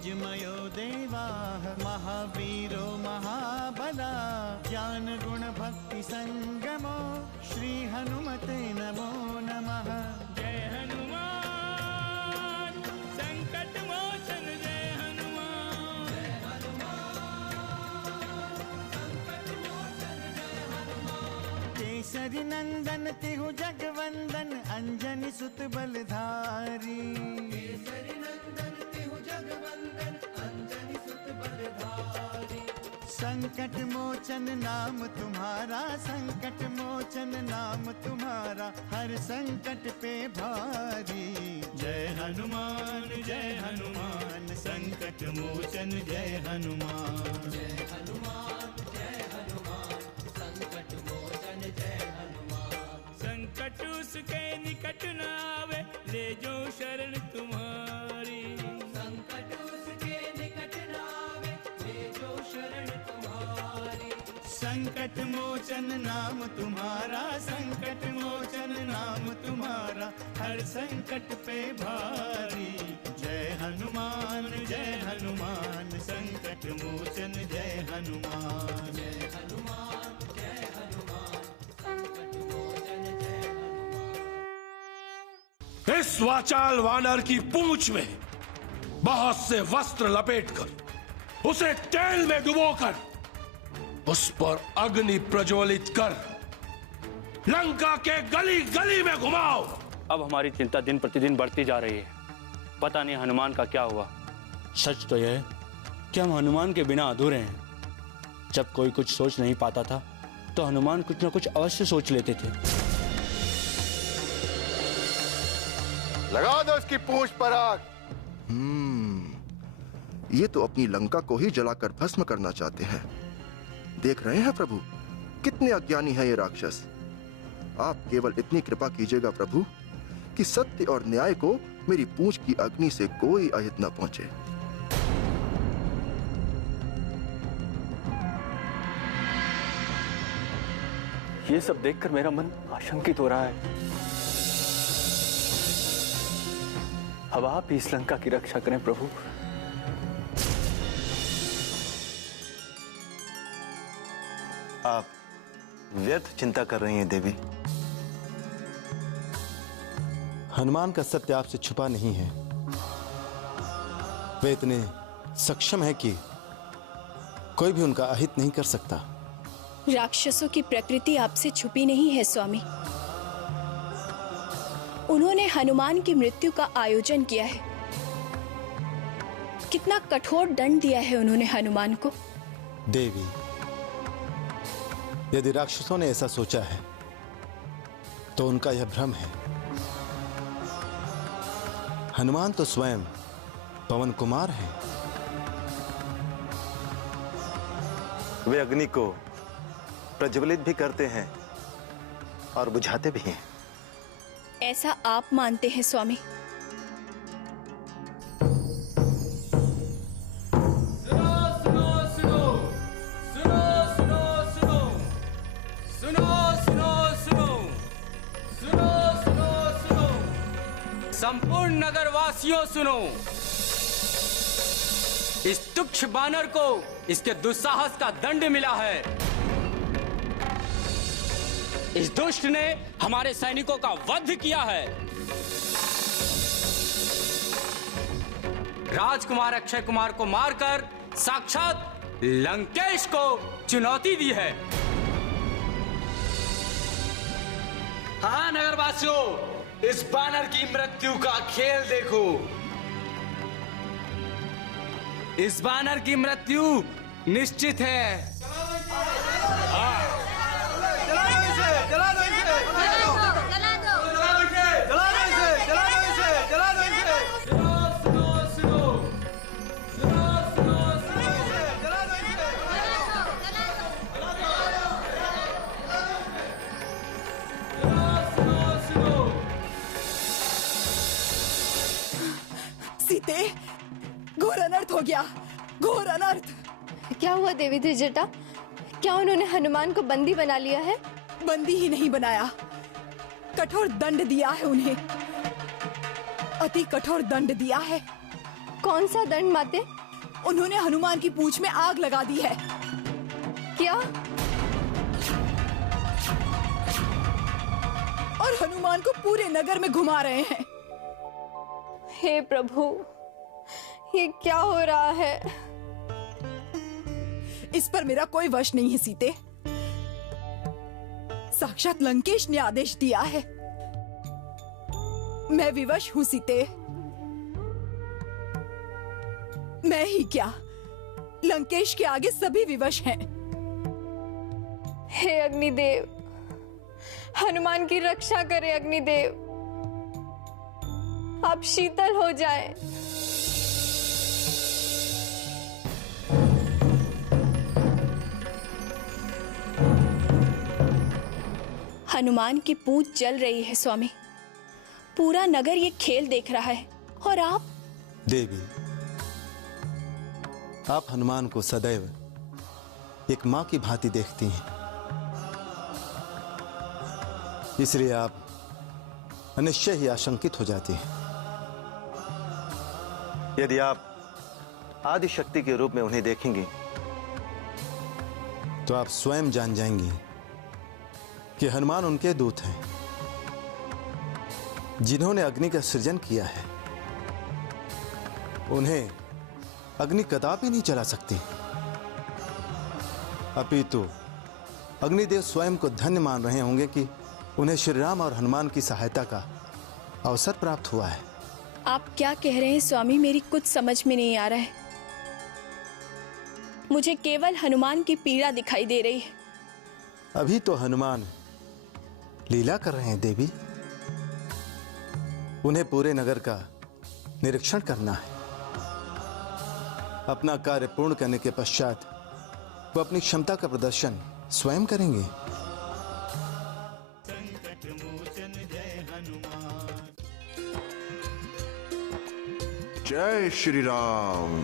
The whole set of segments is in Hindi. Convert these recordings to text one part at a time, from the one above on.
तेजमयो देवाः महावीरो महाबला ज्ञान गुण भक्ति संगमो श्री हनुमते नमो नमः। जय हनुमान संकट मोचन जय हनुमान। जय हनुमान संकट मोचन जय हनुमान। केसरी नंदन तिहु जगवंदन अंजनी सुत बलधारी। केसरी नंदन तिहु जगवंदन अंजनी सुत बलधारी। संकट मोचन नाम तुम्हारा संकट मोचन नाम तुम्हारा हर संकट पे भारी। जय हनुमान संकट मोचन जय हनुमान। जय हनुमान संकट मोचन जय हनुमान। संकट उसके निकट न आवे ले जो शरण तुम्हारी। संकट उसके निकट न आवे ले जो शरण तुम्हारी। संकट मोचन नाम तुम्हारा संकट मोचन नाम तुम्हारा हर संकट पे भारी। जय हनुमान संकट मोचन जय हनुमान। जय हनुमान संकट मोचन जय हनुमान। इस वाचाल वानर की पूंछ में बहुत से वस्त्र लपेटकर उसे तेल में डुबोकर उस पर अग्नि प्रज्वलित कर लंका के गली गली में घुमाओ। अब हमारी चिंता दिन प्रतिदिन बढ़ती जा रही है। पता नहीं हनुमान का क्या हुआ। सच तो यह है कि हम हनुमान के बिना अधूरे हैं। जब कोई कुछ सोच नहीं पाता था तो हनुमान कुछ न कुछ अवश्य सोच लेते थे। लगा दो इसकी पूंछ पर आग। ये तो अपनी लंका को ही जलाकर भस्म करना चाहते हैं। देख रहे हैं प्रभु कितने अज्ञानी है ये राक्षस। आप केवल इतनी कृपा कीजिएगा प्रभु कि सत्य और न्याय को मेरी पूंछ की अग्नि से कोई अहित न पहुंचे। ये सब देखकर मेरा मन आशंकित हो रहा है। अब आप ही इस लंका की रक्षा करें प्रभु। आप व्यर्थ चिंता कर रही हैं देवी। हनुमान का सत्य आपसे छुपा नहीं है। वे इतने सक्षम हैं कि कोई भी उनका अहित नहीं कर सकता। राक्षसों की प्रकृति आपसे छुपी नहीं है स्वामी। उन्होंने हनुमान की मृत्यु का आयोजन किया है। कितना कठोर दंड दिया है उन्होंने हनुमान को। देवी, यदि राक्षसों ने ऐसा सोचा है तो उनका यह भ्रम है। हनुमान तो स्वयं पवन कुमार हैं। वे अग्नि को प्रज्वलित भी करते हैं और बुझाते भी हैं। ऐसा आप मानते हैं स्वामी? संपूर्ण नगरवासियों सुनो। इस तुच्छ बानर को इसके दुस्साहस का दंड मिला है। इस दुष्ट ने हमारे सैनिकों का वध किया है। राजकुमार अक्षय कुमार को मारकर साक्षात लंकेश को चुनौती दी है। हाँ नगरवासियों, इस बानर की मृत्यु का खेल देखो। इस बानर की मृत्यु निश्चित है। सीते, घोर अनर्थ हो गया, घोर अनर्थ। क्या हुआ देवी त्रिजटा? क्या उन्होंने हनुमान को बंदी बना लिया है? बंदी ही नहीं बनाया, कठोर दंड दिया है उन्हें। अति कठोर दंड दिया है। कौन सा दंड माते? उन्होंने हनुमान की पूंछ में आग लगा दी है। क्या? और हनुमान को पूरे नगर में घुमा रहे हैं। हे प्रभु, ये क्या हो रहा है? इस पर मेरा कोई वश नहीं है सीते। साक्षात लंकेश ने आदेश दिया है। मैं विवश हूं सीते। मैं ही क्या, लंकेश के आगे सभी विवश हैं। हे अग्निदेव, हनुमान की रक्षा करे अग्निदेव। आप शीतल हो जाएं। हनुमान की पूंछ जल रही है स्वामी। पूरा नगर ये खेल देख रहा है और आप? देवी, आप हनुमान को सदैव एक मां की भांति देखती हैं, इसलिए आप निश्चय ही आशंकित हो जाती हैं। यदि आप आदि शक्ति के रूप में उन्हें देखेंगी तो आप स्वयं जान जाएंगी कि हनुमान उनके दूत हैं, जिन्होंने अग्नि का सृजन किया है। उन्हें अग्नि कदापि नहीं चला सकती, अपितु अग्निदेव स्वयं को धन्य मान रहे होंगे कि उन्हें श्री राम और हनुमान की सहायता का अवसर प्राप्त हुआ है। आप क्या कह रहे हैं स्वामी? मेरी कुछ समझ में नहीं आ रहा है। मुझे केवल हनुमान की पीड़ा दिखाई दे रही है। अभी तो हनुमान लीला कर रहे हैं देवी। उन्हें पूरे नगर का निरीक्षण करना है। अपना कार्य पूर्ण करने के पश्चात वो अपनी क्षमता का प्रदर्शन स्वयं करेंगे। संकट मोचन जय हनुमान। जय श्री राम।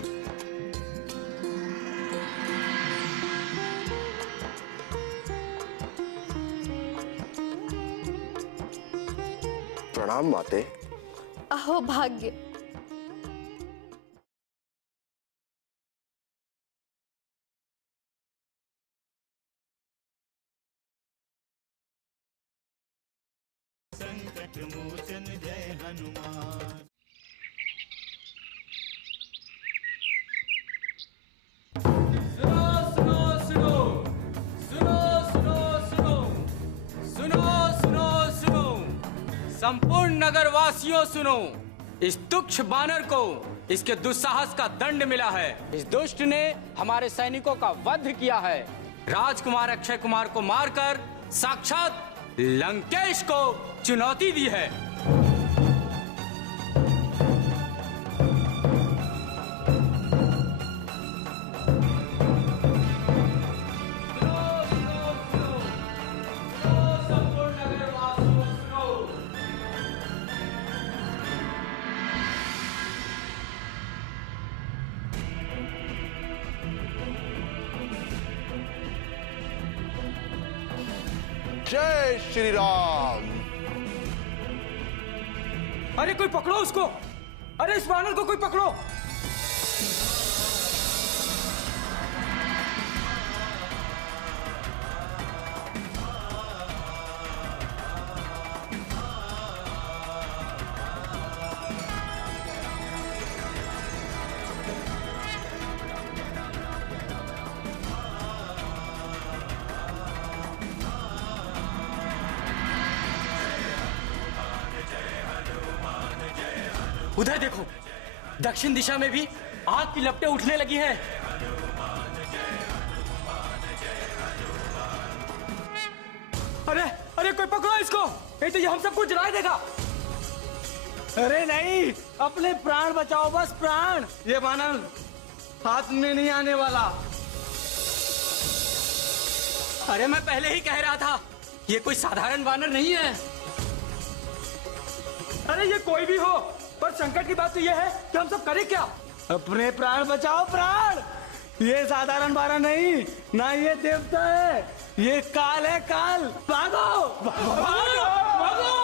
प्रणाम माते। अहो भाग्य। संकट मोचन जय हनुमान। संपूर्ण नगर वासियों सुनो, इस तुच्छ बानर को इसके दुस्साहस का दंड मिला है। इस दुष्ट ने हमारे सैनिकों का वध किया है। राजकुमार अक्षय कुमार को मारकर साक्षात लंकेश को चुनौती दी है। जय श्री राम। अरे कोई पकड़ो उसको! अरे इस वानर को कोई पकड़ो! उधर देखो, दक्षिण दिशा में भी आग की लपटें उठने लगी हैं। अरे अरे कोई पकड़ो इसको! नहीं तो ये हम सबको जला देगा। अरे नहीं, अपने प्राण बचाओ, बस प्राण। ये वानर हाथ में नहीं आने वाला। अरे मैं पहले ही कह रहा था, ये कोई साधारण वानर नहीं है। अरे ये कोई भी हो, पर संकट की बात तो ये है कि हम सब करें क्या? अपने प्राण बचाओ, प्राण। ये साधारण वानर नहीं, ना ये देवता है, ये काल है, काल। भागो भागो भागो।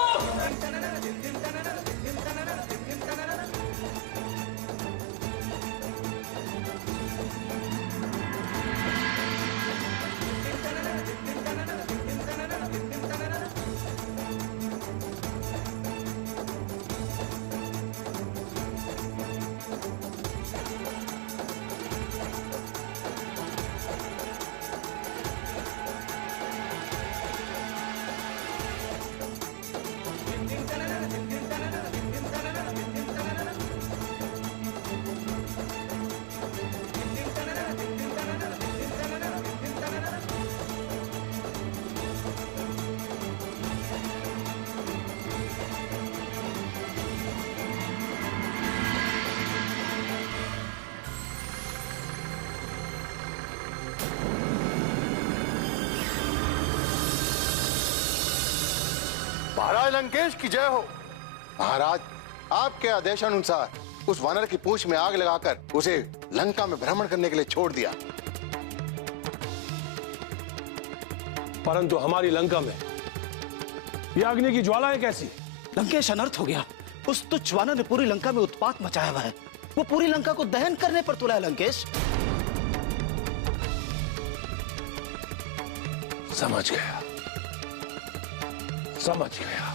महाराज लंकेश की जय हो। महाराज, आपके आदेशानुसार उस वानर की पूंछ में आग लगाकर उसे लंका में भ्रमण करने के लिए छोड़ दिया। परंतु हमारी लंका में ये अग्नि की ज्वालाएं कैसी? लंकेश अनर्थ हो गया। उस तुच्छ वानर ने पूरी लंका में उत्पात मचाया हुआ है। वो पूरी लंका को दहन करने पर तुला है लंकेश। समझ गया, समझ गया।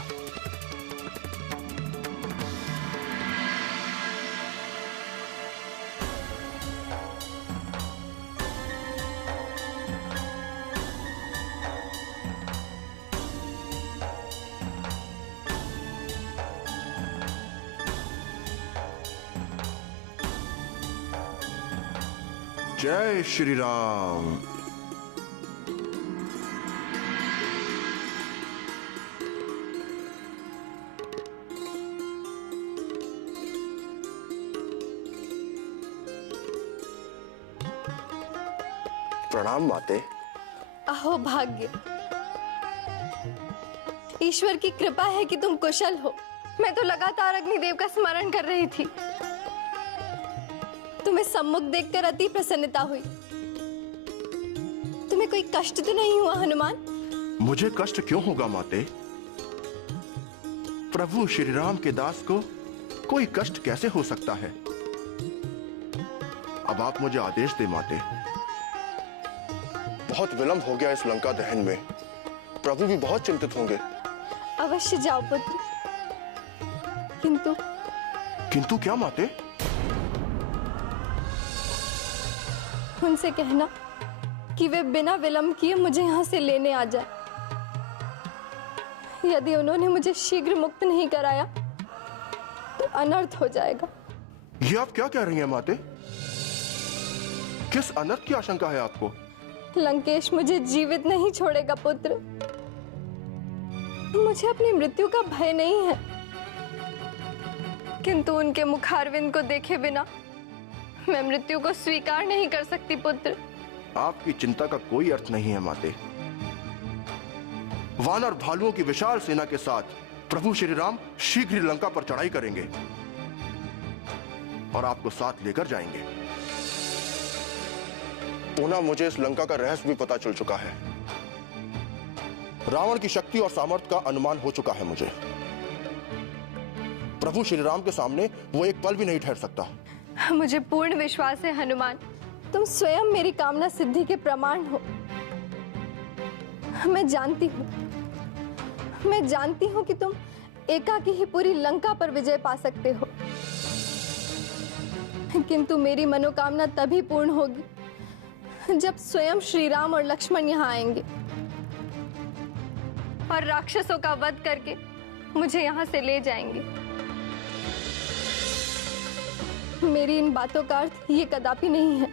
जय श्री राम। प्रणाम माते। अहो भाग्य, ईश्वर की कृपा है कि तुम कुशल हो। मैं तो लगातार अग्निदेव का स्मरण कर रही थी। तुम्हें सम्मुख देखकर अति प्रसन्नता हुई। तुम्हें कोई कष्ट तो नहीं हुआ हनुमान? मुझे कष्ट क्यों होगा माते? प्रभु श्री राम के दास को कोई कष्ट कैसे हो सकता है? अब आप मुझे आदेश दे माते। बहुत विलंब हो गया इस लंका दहन में। प्रभु भी बहुत चिंतित होंगे। अवश्य जाओ पुत्र। किंतु किंतु क्या माते? उनसे कहना कि वे बिना विलंब किए मुझे यहाँ से लेने आ जाए। यदि उन्होंने मुझे शीघ्र मुक्त नहीं कराया तो अनर्थ हो जाएगा। ये आप क्या कह रही हैं माते? किस अनर्थ की आशंका है आपको? लंकेश मुझे जीवित नहीं छोड़ेगा पुत्र। मुझे अपनी मृत्यु का भय नहीं है, किंतु उनके मुखारविंद को देखे बिना मैं मृत्यु को स्वीकार नहीं कर सकती पुत्र। आपकी चिंता का कोई अर्थ नहीं है माते। वानर भालुओं की विशाल सेना के साथ प्रभु श्री राम शीघ्र ही लंका पर चढ़ाई करेंगे और आपको साथ लेकर जाएंगे। पुनः मुझे इस लंका का रहस्य भी पता चल चुका है। रावण की शक्ति और सामर्थ्य का अनुमान हो चुका है मुझे। प्रभु श्री राम के सामने वो एक पल भी नहीं ठहर सकता। मुझे पूर्ण विश्वास है हनुमान, तुम स्वयं मेरी कामना सिद्धि के प्रमाण हो। मैं जानती हूं कि तुम एकाकी ही पूरी लंका पर विजय पा सकते हो, किंतु मेरी मनोकामना तभी पूर्ण होगी जब स्वयं श्री राम और लक्ष्मण यहाँ आएंगे और राक्षसों का वध करके मुझे यहाँ से ले जाएंगे। मेरी इन बातों का अर्थ ये कदापि नहीं है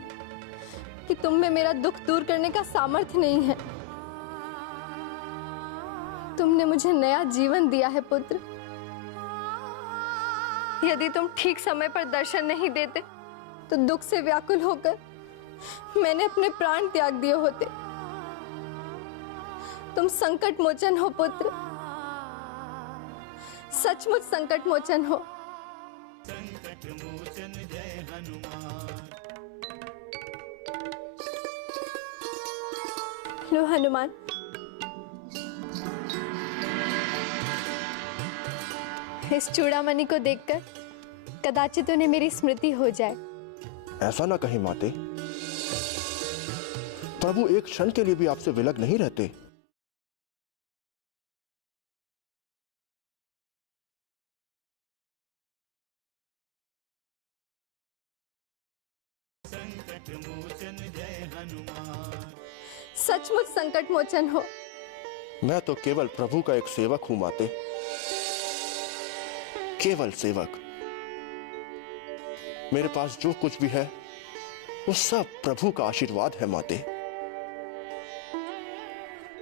कि तुम में मेरा दुख दूर करने का सामर्थ्य नहीं है। तुमने मुझे नया जीवन दिया है पुत्र। यदि तुम ठीक समय पर दर्शन नहीं देते तो दुख से व्याकुल होकर मैंने अपने प्राण त्याग दिए होते। तुम संकट मोचन हो पुत्र, सचमुच संकट मोचन हो। संकट मोचन जय हनुमान। लो हनुमान, इस चूड़ामणि को देखकर कदाचित उन्हें मेरी स्मृति हो जाए। ऐसा ना कहीं माते। प्रभु एक क्षण के लिए भी आपसे विलग नहीं रहते। संकट मोचन जय हनुमान। सचमुच संकट मोचन हो। मैं तो केवल प्रभु का एक सेवक हूं माते, केवल सेवक। मेरे पास जो कुछ भी है वो सब प्रभु का आशीर्वाद है माते।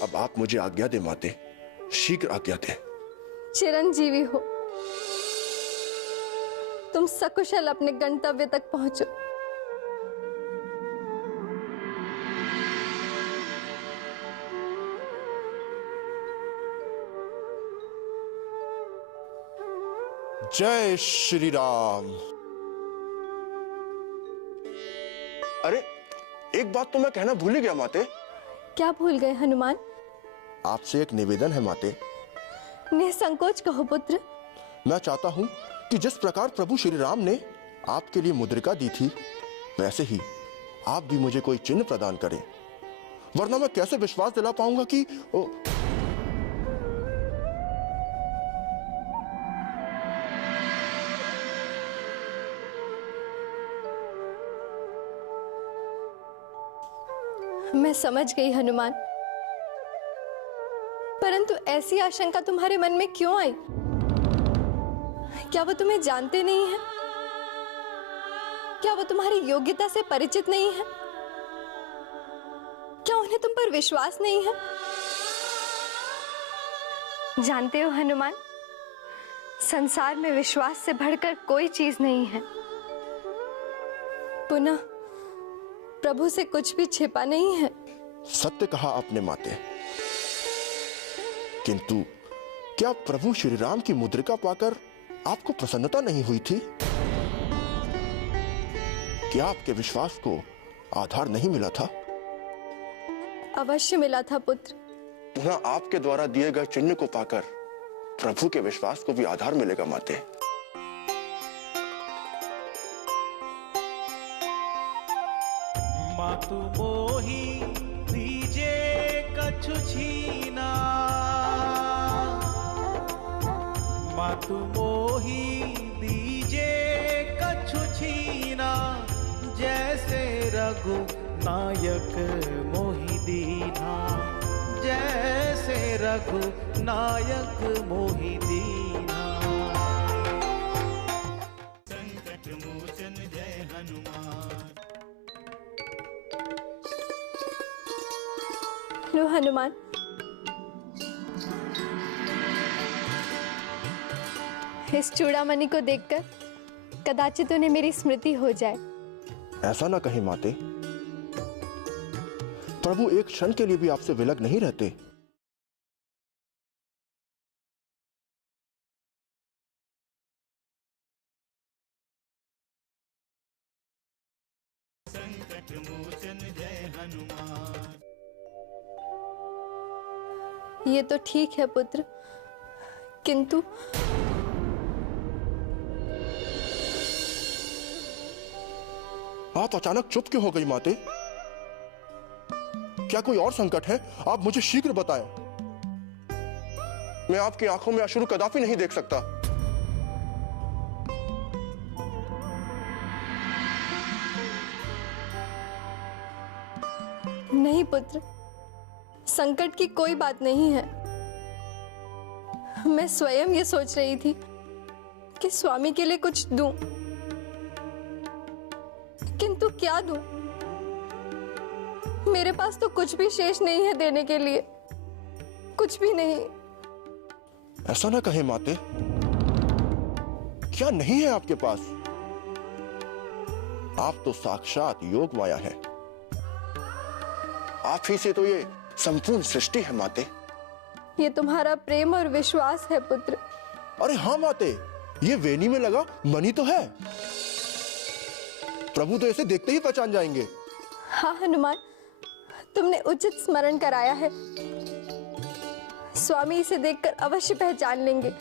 अब आप मुझे आज्ञा दे माते, शीघ्र आज्ञा दे। चिरंजीवी हो, तुम सकुशल अपने गंतव्य तक पहुंचो। जय श्री राम। अरे एक बात तो मैं कहना भूल ही गया माते। क्या भूल गए हनुमान? आपसे एक निवेदन है माते। निसंकोच कहो पुत्र। मैं चाहता हूं कि जिस प्रकार प्रभु श्री राम ने आपके लिए मुद्रिका दी थी, वैसे ही आप भी मुझे कोई चिन्ह प्रदान करें, वरना मैं कैसे विश्वास दिला पाऊंगा कि मैं समझ गई हनुमान, परंतु ऐसी आशंका तुम्हारे मन में क्यों आई? क्या वो तुम्हें जानते नहीं है? क्या वो तुम्हारी योग्यता से परिचित नहीं है? क्या उन्हें तुम पर विश्वास नहीं है? जानते हो हनुमान, संसार में विश्वास से बढ़कर कोई चीज नहीं है। पुनः प्रभु से कुछ भी छिपा नहीं है। सत्य कहा आपने माते, किंतु क्या प्रभु श्री राम की मुद्रिका पाकर आपको प्रसन्नता नहीं हुई थी? क्या आपके विश्वास को आधार नहीं मिला था? अवश्य मिला था पुत्र। पुनः आपके द्वारा दिए गए चिन्ह को पाकर प्रभु के विश्वास को भी आधार मिलेगा माते। मातु मोही दीजे कछु छीना, मातु मोही दीजे कछु छीना, जैसे रघु नायक मोहि दीना, जैसे रघु नायक मोहि दीना। संकट मोचन जय हनुमान। लो हनुमान, इस चूड़ामणि को देखकर कदाचित उन्हें मेरी स्मृति हो जाए। ऐसा ना कहे माते, प्रभु एक क्षण के लिए भी आपसे विलग नहीं रहते। संकट मोचन जय हनुमान। ये तो ठीक है पुत्र, किंतु आप अचानक चुप क्यों हो गई माते? क्या कोई और संकट है? आप मुझे शीघ्र बताएं। मैं आपकी आंखों में अश्रु कदापि नहीं देख सकता। नहीं पुत्र, संकट की कोई बात नहीं है। मैं स्वयं ये सोच रही थी कि स्वामी के लिए कुछ दूं, किंतु क्या दूं? मेरे पास तो कुछ भी शेष नहीं है देने के लिए, कुछ भी नहीं। ऐसा ना कहे माते, क्या नहीं है आपके पास? आप तो साक्षात योग माया है। आप ही से तो ये संपूर्ण सृष्टि है माते। ये तुम्हारा प्रेम और विश्वास है पुत्र। अरे हाँ माते, ये वेणी में लगा मणि तो है। प्रभु तो इसे देखते ही पहचान जाएंगे। हाँ हनुमान, तुमने उचित स्मरण कराया है। स्वामी इसे देखकर अवश्य पहचान लेंगे।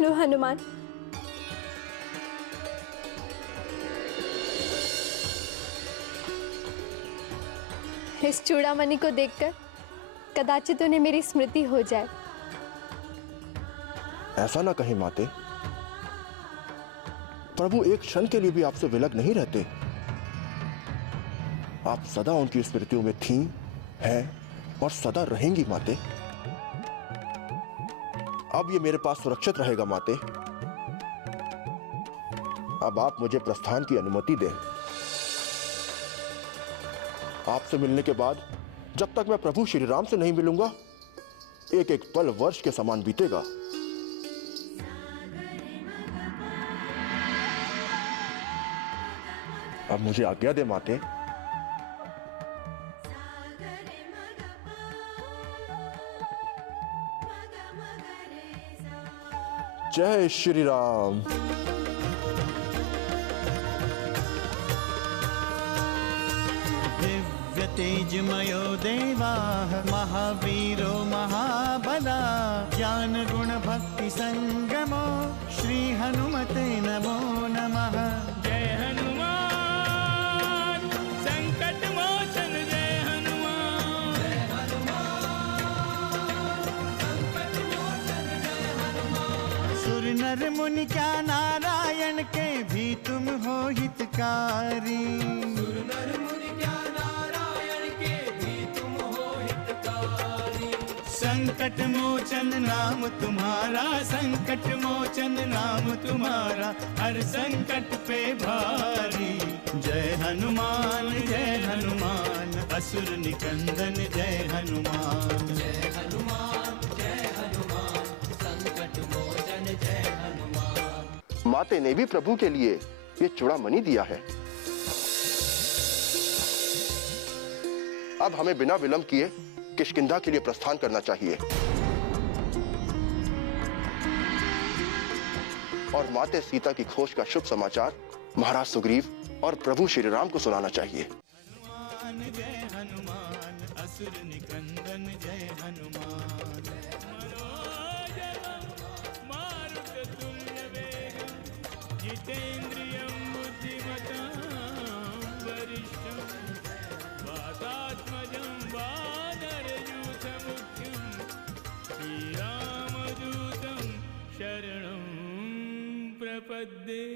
लो हनुमान, इस चूड़ामणि को देखकर कदाचित उन्हें मेरी स्मृति हो जाए। ऐसा ना कहे माते, प्रभु एक क्षण के लिए भी आपसे विलग नहीं रहते। आप सदा उनकी स्मृतियों में थीं, हैं और सदा रहेंगी माते। अब ये मेरे पास सुरक्षित रहेगा माते। अब आप मुझे प्रस्थान की अनुमति दें। आपसे मिलने के बाद जब तक मैं प्रभु श्री राम से नहीं मिलूंगा, एक एक पल वर्ष के समान बीतेगा। अब मुझे आज्ञा दे माते। जय श्री राम। दिव्य तेजमयो देवाः महावीरो महाबला ज्ञान गुण भक्ति संगमो श्री हनुमते नमो नमः। जय हनुमान संकट मोचन जय हनुमान। जय हनुमान संकट मोचन जय हनुमान। सुर नर मुनि क्या नारायण के भी तुम हो हितकारी। सुर नर मुनि क्या नारायण के भी तुम हो हितकारी। संकट मोचन नाम तुम्हारा, संकट मोचन नाम तुम्हारा, हर संकट पे भारी। जय हनुमान असुर निकंदन जय हनुमान। जय हनुमान संकट मोचन जय हनुमान। माते ने भी प्रभु के लिए ये चूड़ामणि दिया है। अब हमें बिना विलंब किए किष्किंधा के लिए प्रस्थान करना चाहिए और माते सीता की खोज का शुभ समाचार महाराज सुग्रीव और प्रभु श्री राम को सुनाना चाहिए। हनुमान जय हनुमान असुर निकंदन जय हनुमान। मारुततुल्य वेगं जितेन्द्रियं बुद्धिमतां वरिष्ठं वातात्मजं वानरयूथमुख्यं श्रीरामदूतं शरणं प्रपद्ये।